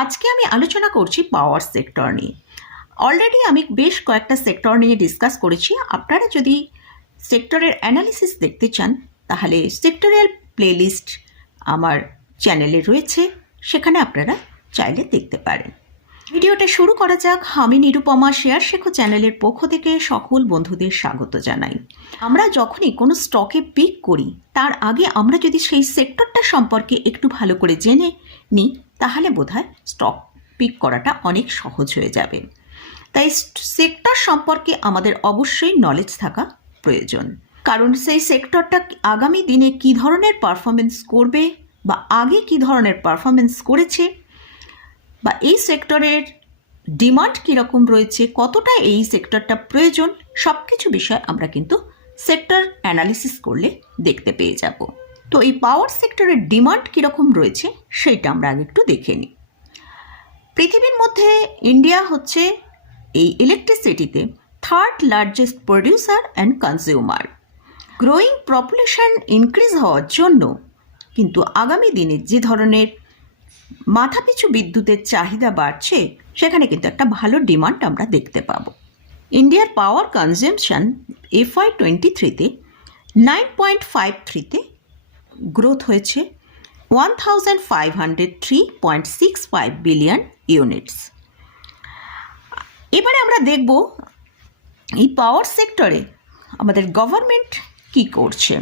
আজকে আমি আলোচনা করছি পাওয়ার সেক্টর নিয়ে। অলরেডি আমি বেশ কয়েকটা সেক্টর নিয়ে ডিসকাস করেছি। আপনারা যদি সেক্টরের অ্যানালিসিস দেখতে চান তাহলে সেক্টরিয়াল প্লেলিস্ট আমার চ্যানেলে রয়েছে, সেখানে আপনারা চাইলে দেখতে পারেন। ভিডিওটা শুরু করা যাক। আমি নিরুপমা শেয়ার শেখো চ্যানেলের পক্ষ থেকে সকল বন্ধুদের স্বাগত জানাই। আমরা যখনই কোনো স্টকে পিক করি তার আগে আমরা যদি সেই সেক্টরটা সম্পর্কে একটু ভালো করে জেনে নিই তাহলে বোধহয় স্টক পিক করাটা অনেক সহজ হয়ে যাবে। তাই সেক্টর সম্পর্কে আমাদের অবশ্যই নলেজ থাকা প্রয়োজন, কারণ সেই সেক্টরটা আগামী দিনে কী ধরনের পারফরমেন্স করবে বা আগে কী ধরনের পারফরমেন্স করেছে বা এই সেক্টরের ডিমান্ড কীরকম রয়েছে, কতটা এই সেক্টরটা প্রয়োজন, সব কিছু বিষয় আমরা কিন্তু সেক্টর অ্যানালিসিস করলে দেখতে পেয়ে যাব। তো এই পাওয়ার সেক্টরের ডিমান্ড কীরকম রয়েছে সেইটা আমরা আগে একটু দেখে নিই। পৃথিবীর মধ্যে ইন্ডিয়া হচ্ছে এই ইলেকট্রিসিটিতে third largest producer and consumer. Growing population increase হওয়ার জন্য কিন্তু আগামী দিনে যে ধরনের মাথাপিছু বিদ্যুতের চাহিদা বাড়ছে সেখানে কিন্তু একটা ভালো ডিমান্ড আমরা দেখতে পাবো। ইন্ডিয়ার পাওয়ার কনজাম্পশন FY23-তে 9.53-তে গ্রোথ হয়েছে 1503.65 বিলিয়ন ইউনিটস। এবারে আমরা দেখব এই পাওয়ার সেক্টরে আমাদের গভর্নমেন্ট কি করছে।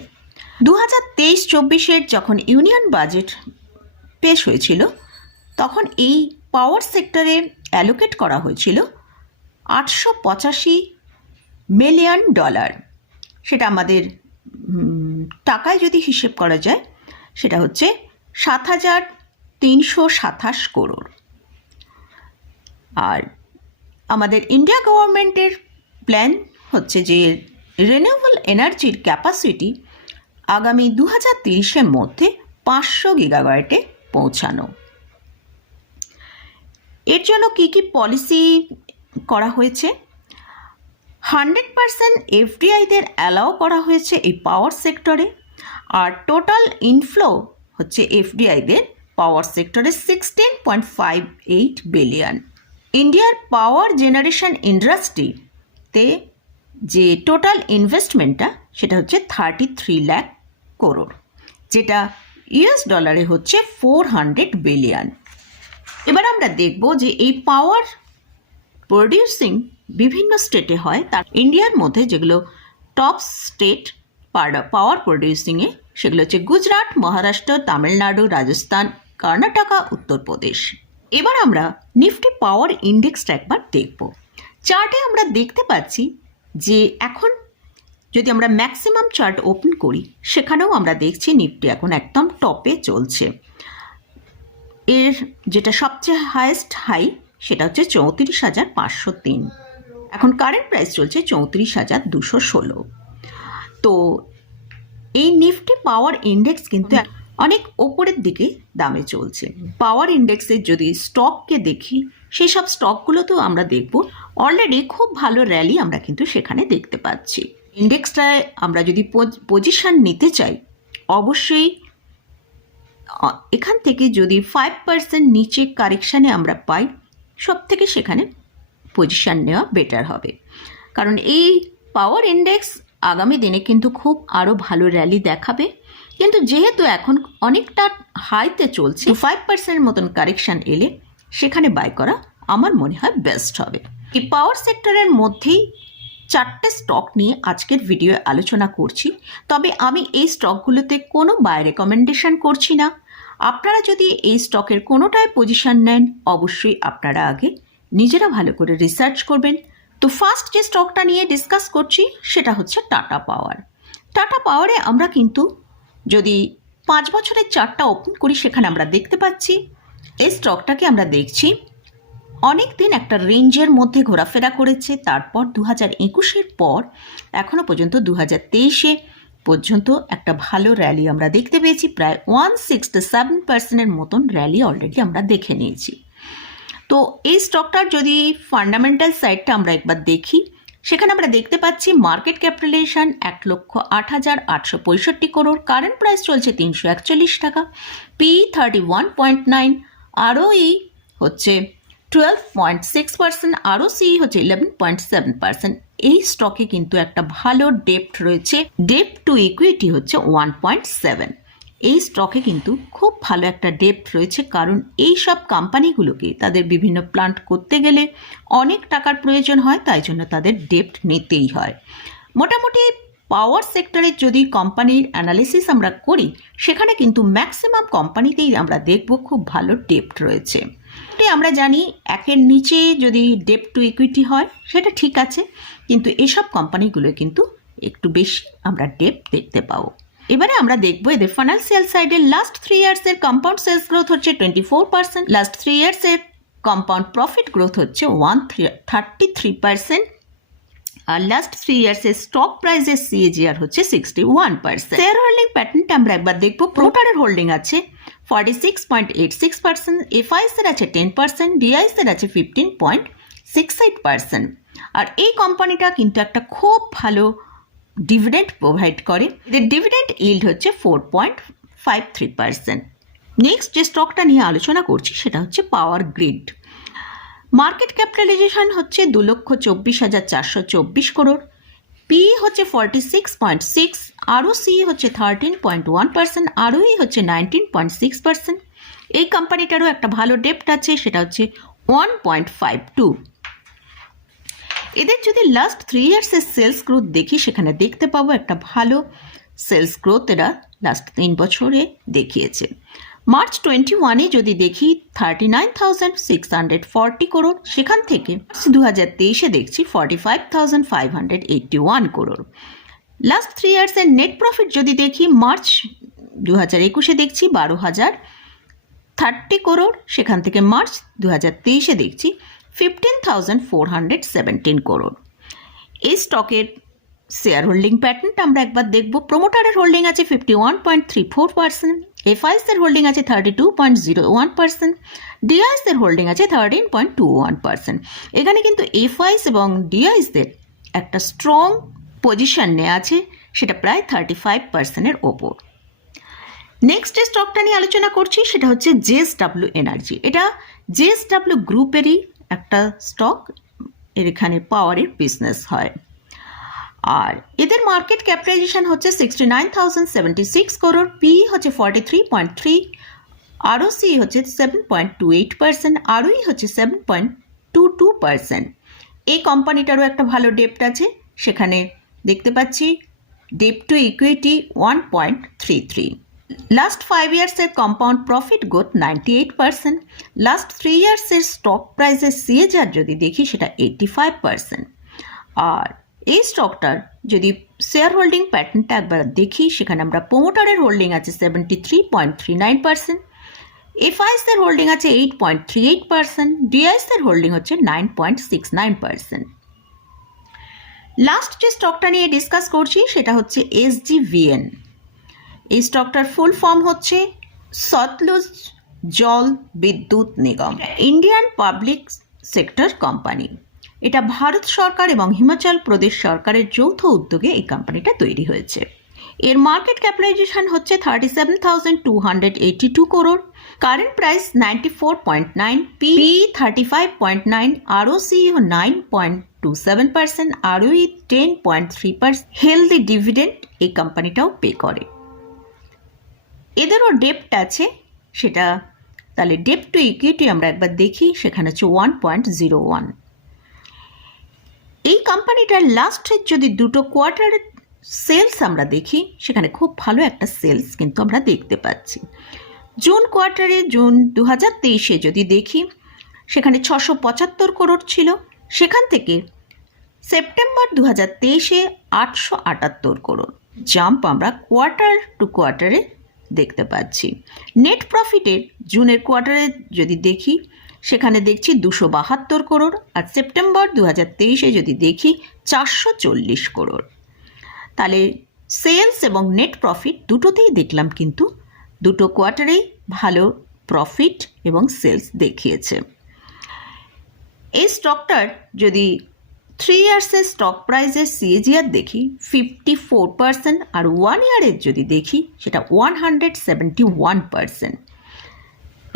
2023-24-এর যখন ইউনিয়ন বাজেট পেশ হয়েছিল তখন এই পাওয়ার সেক্টরে অ্যালোকেট করা হয়েছিল $885 মিলিয়ন। সেটা আমাদের টাকায় যদি হিসেব করা যায় সেটা হচ্ছে 7,327 করোড়। আর আমাদের ইন্ডিয়া গভর্নমেন্টের প্ল্যান হচ্ছে যে রিনিউয়েবল এনার্জির ক্যাপাসিটি আগামী 2030-এর মধ্যে 500 গিগাওয়াটে পৌঁছানো। এর জন্য কি কি পলিসি করা হয়েছে? 100% FDIদের অ্যালাউ করা হয়েছে এই পাওয়ার সেক্টরে। আর টোটাল ইনফ্লো হচ্ছে FDIদের পাওয়ার সেক্টরে 16.58 বিলিয়ন। ইন্ডিয়ার পাওয়ার জেনারেশন ইন্ডাস্ট্রিতে যে টোটাল ইনভেস্টমেন্টটা সেটা হচ্ছে 33 লাখ করোড়, যেটা $ডলারে হচ্ছে 400 বিলিয়ন। এবার আমরা দেখব যে এই পাওয়ার প্রডিউসিং বিভিন্ন স্টেটে হয়, তার ইন্ডিয়ার মধ্যে যেগুলো টপ স্টেট পাওয়ার প্রডিউসিংয়ে সেগুলো হচ্ছে গুজরাট, মহারাষ্ট্র, তামিলনাড়ু, রাজস্থান, কর্ণাটকা, উত্তরপ্রদেশ। এবার আমরা নিফটি পাওয়ার ইন্ডেক্সটা একবার দেখব। চার্টে আমরা দেখতে পাচ্ছি যে এখন যদি আমরা ম্যাক্সিমাম চার্ট ওপেন করি সেখানেও আমরা দেখছি নিফটি এখন একদম টপে চলছে। এর যেটা সবচেয়ে হাইয়েস্ট হাই সেটা হচ্ছে 34,503। এখন কারেন্ট প্রাইস চলছে 34,216। তো এই নিফটি পাওয়ার ইন্ডেক্স কিন্তু অনেক ওপরের দিকে দামে চলছে। পাওয়ার ইন্ডেক্সের যদি স্টককে দেখি সেই সব স্টকগুলোতেও আমরা দেখব অলরেডি খুব ভালো র্যালি আমরা কিন্তু সেখানে দেখতে পাচ্ছি। ইন্ডেক্সটায় আমরা যদি পজিশন নিতে চাই অবশ্যই এখান থেকে যদি 5% নিচে কারেকশানে আমরা পাই সব থেকে সেখানে পজিশন নেওয়া বেটার হবে, কারণ এই পাওয়ার ইন্ডেক্স আগামী দিনে কিন্তু খুব আরও ভালো র্যালি দেখাবে। কিন্তু যেহেতু এখন অনেকটা হাইতে চলছে, 5% মতন কারেকশান এলে সেখানে বাই করা আমার মনে হয় বেস্ট হবে। এই পাওয়ার সেক্টরের মধ্যেই 4টে স্টক নিয়ে আজকের ভিডিও আলোচনা করছি, তবে আমি এই স্টকগুলোতে কোনো বাই রেকমেন্ডেশন করছি না। আপনারা যদি এই স্টকের কোনোটায় পজিশন নেন অবশ্যই আপনারা আগে নিজেরা ভালো করে রিসার্চ করবেন। তো ফার্স্ট যে স্টকটা নিয়ে ডিসকাস করছি সেটা হচ্ছে টাটা পাওয়ার। টাটা পাওয়ারে আমরা কিন্তু যদি 5 বছরের চার্টটা ওপেন করি সেখানে আমরা দেখতে পাচ্ছি এই স্টকটাকে আমরা দেখছি অনেক দিন একটা রেঞ্জের মধ্যে ঘোরাফেরা করেছে। তারপর 2021-এর পর এখনও পর্যন্ত 2023-এ পর্যন্ত একটা ভালো র্যালি আমরা দেখতে পেয়েছি। প্রায় 167%-এর মতন র্যালি অলরেডি আমরা দেখে নিয়েছি। তো এই স্টকটার যদি ফান্ডামেন্টাল সাইডটা আমরা একবার দেখি সেখানে আমরা দেখতে পাচ্ছি market capitalisation 1,08,865 crore, current price চলছে 341 টাকা, P 31.9, ROE হচ্ছে 12.6%, ROCE হচ্ছে 11.7%। এই স্টকে কিন্তু একটা ভালো ডেপ্ট রয়েছে, ডেপ্ট টু ইকুইটি হচ্ছে 1.7। এই স্টকে কিন্তু খুব ভালো একটা ডেপ্ট রয়েছে, কারণ এই সব কোম্পানিগুলোকে তাদের বিভিন্ন প্লান্ট করতে গেলে অনেক টাকার প্রয়োজন হয়, তাই জন্য তাদের ডেপ্ট নিতেই হয়। মোটামুটি পাওয়ার সেক্টরের যদি কোম্পানির অ্যানালিসিস আমরা করি, সেখানে কিন্তু ম্যাক্সিমাম কোম্পানিতেই আমরা দেখব খুব ভালো ডেপ্ট রয়েছে। আমরা জানি একের নিচে যদি ডেপ্ট টু ইকুইটি হয় সেটা ঠিক আছে, কিন্তু এসব কোম্পানিগুলো কিন্তু একটু বেশি আমরা ডেপ্ট দেখতে পাবো। এবারে আমরা দেখবো এদের ফাইন্যান্সিয়াল সাইডের লাস্ট 3 ইয়ার্সের কম্পাউন্ড সেলস গ্রোথ হচ্ছে 24%, লাস্ট 3 ইয়ার্সের কম্পাউন্ড প্রফিট গ্রোথ হচ্ছে 133%, আর লাস্ট 3 ইয়ার্সের স্টক প্রাইসের CAGR হচ্ছে 61%। শেয়ার হোল্ডিং প্যাটার্নটা আমরা একবার দেখবো। প্রোমোটারের হোল্ডিং আছে 46.86%, FIs এর আছে 10%, DIs এর আছে 15.68%। আর এই কোম্পানিটা কিন্তু একটা খুব ভালো ডিভিডেন্ড প্রোভাইড করে, এদের ডিভিডেন্ড ইল্ড হচ্ছে 4.53%। নেক্সট যে স্টকটা নিয়ে আলোচনা করছি সেটা হচ্ছে পাওয়ার গ্রিড। মার্কেট ক্যাপিটালাইজেশন হচ্ছে 2,24,424 করোড়, পি হচ্ছে 46.6, ROCE হচ্ছে 13.1%, ROE হচ্ছে 19.6%। এই কোম্পানিটারও একটা ভালো ডেপ্ট আছে, সেটা হচ্ছে 1.52। এদের যদি লাস্ট 3 ইয়ার্সের সেলস গ্রোথ দেখি, সেখানে দেখতে পাবো একটা ভালো সেলস গ্রোথ এরা লাস্ট 3 বছরে দেখিয়েছে। মার্চ 21-এ যদি দেখি 39,640 করোড়, সেখান থেকে 2023-এ দেখছি 45,581 করোড়। লাস্ট 3 ইয়ার্সের নেট প্রফিট যদি দেখি, মার্চ 2021-এ দেখছি 12,030 করোড়, সেখান থেকে মার্চ 2023-এ দেখছি 15,417 করোড়। এই স্টকের শেয়ার হোল্ডিং প্যাটার্নটা আমরা একবার দেখব। প্রোমোটারের হোল্ডিং আছে 51.34%, FIs এর হোল্ডিং আছে 32.01%, DIs এর হোল্ডিং আছে 13.21%। এখানে কিন্তু FIs এবং DIs দের একটা স্ট্রং পজিশন নেওয়া আছে, সেটা প্রায় 35%-এর ওপর। নেক্সট যে স্টকটা নিয়ে আলোচনা করছি সেটা হচ্ছে JSW এনার্জি। এটা JSW গ্রুপেরই একটা স্টক, এর এখানে পাওয়ারের বিজনেস হয়। আর এদের মার্কেট ক্যাপিটালাইজেশন হচ্ছে 69,076 করোড়, পি হচ্ছে 43.3, ROCE হচ্ছে 7.28%, ROE হচ্ছে 7.22%। এই কোম্পানিটারও একটা ভালো ডেপ্ট আছে, সেখানে দেখতে পাচ্ছি ডেপ্ট টু ইকুইটি 1.33। লাস্ট 5 ইয়ার্সের কম্পাউন্ড প্রফিট গ্রোথ 98%, লাস্ট 3 ইয়ার্সের স্টক প্রাইসের CAGR যদি দেখি সেটা 85%। আর এই স্টকটার যদি শেয়ার হোল্ডিং প্যাটার্নটা একবার দেখি, সেখানে আমরা প্রোমোটারের হোল্ডিং আছে 73.39%, FIs এর হোল্ডিং আছে 8.38%, DIs এর হোল্ডিং হচ্ছে 9.69%। লাস্ট যে স্টকটা নিয়ে ডিসকাস করছি সেটা হচ্ছে SGVN। এই স্টকটার ফুল ফর্ম হচ্ছে সতলুজ জল বিদ্যুৎ নিগম, ইন্ডিয়ান পাবলিক সেক্টর কোম্পানি। এটা ভারত সরকার এবং হিমাচল প্রদেশ সরকারের যৌথ উদ্যোগে এই কোম্পানিটা তৈরি হয়েছে। এর মার্কেট ক্যাপিটালাইজেশন হচ্ছে 37,282 crore, current price 94.9, P 35.9, ROCE 9.27%, ROE 10.3%। Healthy dividend এই কোম্পানিটাও পে করে। এদেরও ডেপ্ট আছে, সেটা তাহলে ডেপ্ট টু ইকুইটি আমরা একবার দেখি, সেখানে হচ্ছে 1.01। এই কোম্পানিটার লাস্টের যদি দুটো কোয়ার্টার সেলস আমরা দেখি, সেখানে খুব ভালো একটা সেলস কিন্তু আমরা দেখতে পাচ্ছি। জুন কোয়ার্টারে, জুন 2023-এ যদি দেখি, সেখানে 675 করোড় ছিল, সেখান থেকে সেপ্টেম্বর 2023-এ 878 করোড় জাম্প আমরা কোয়ার্টার টু কোয়ার্টারে দেখতে পাচ্ছি। নেট প্রফিটের জুনের কোয়ার্টারে যদি দেখি, সেখানে দেখছি 272 করোড়, আর সেপ্টেম্বর 2023-এ যদি দেখি 440 করোড়। তাহলে সেলস এবং নেট প্রফিট দুটোতেই দেখলাম কিন্তু দুটো কোয়ার্টারেই ভালো প্রফিট এবং সেলস দেখিয়েছে। এই স্টকটার যদি 3 ইয়ার্সের স্টক প্রাইসের CAGR দেখি 54%, আর 1 ইয়ারের যদি দেখি সেটা 171%।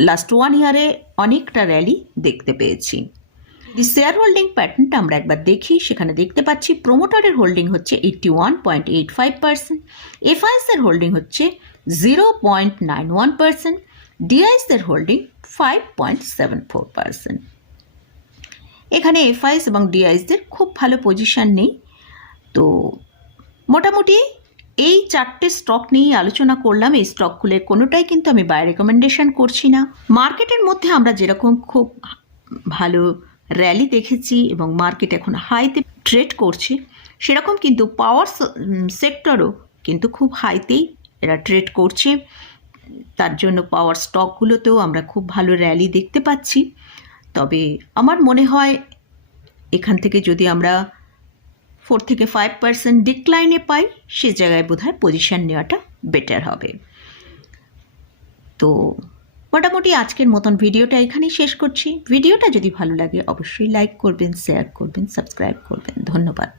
লাস্ট 1 ইয়ারে অনেকটা র্যালি দেখতে পেয়েছি। শেয়ার হোল্ডিং প্যাটার্নটা আমরা একবার দেখি, সেখানে দেখতে পাচ্ছি প্রোমোটারের হোল্ডিং হচ্ছে 81.85%, এফআইএস এর হোল্ডিং হচ্ছে 0.91%, ডিআইএস এর হোল্ডিং 5.74%। এখানে এফআইএস এবং ডিআইএসদের খুব ভালো পজিশন নেই। তো মোটামুটি এই 4টে স্টক নিয়েই আলোচনা করলাম। এই স্টকগুলোর কোনোটাই কিন্তু আমি বাই রেকমেন্ডেশন করছি না। মার্কেটের মধ্যে আমরা যেরকম খুব ভালো র্যালি দেখেছি এবং মার্কেট এখন হাইতে ট্রেড করছে, সেরকম কিন্তু পাওয়ার সেক্টরও কিন্তু খুব হাইতেই এরা ট্রেড করছে। তার জন্য পাওয়ার স্টকগুলোতেও আমরা খুব ভালো র্যালি দেখতে পাচ্ছি। তবে আমার মনে হয় এখান থেকে যদি আমরা 4 থেকে 5% ডিক্লাইনে পাই, সে জায়গায় বোধহয় পজিশন নেওয়াটা বেটার হবে। তো মোটামুটি আজকের মতন ভিডিওটা এখানেই শেষ করছি। ভিডিওটা যদি ভালো লাগে অবশ্যই লাইক করবেন, শেয়ার করবেন, সাবস্ক্রাইব করবেন। ধন্যবাদ।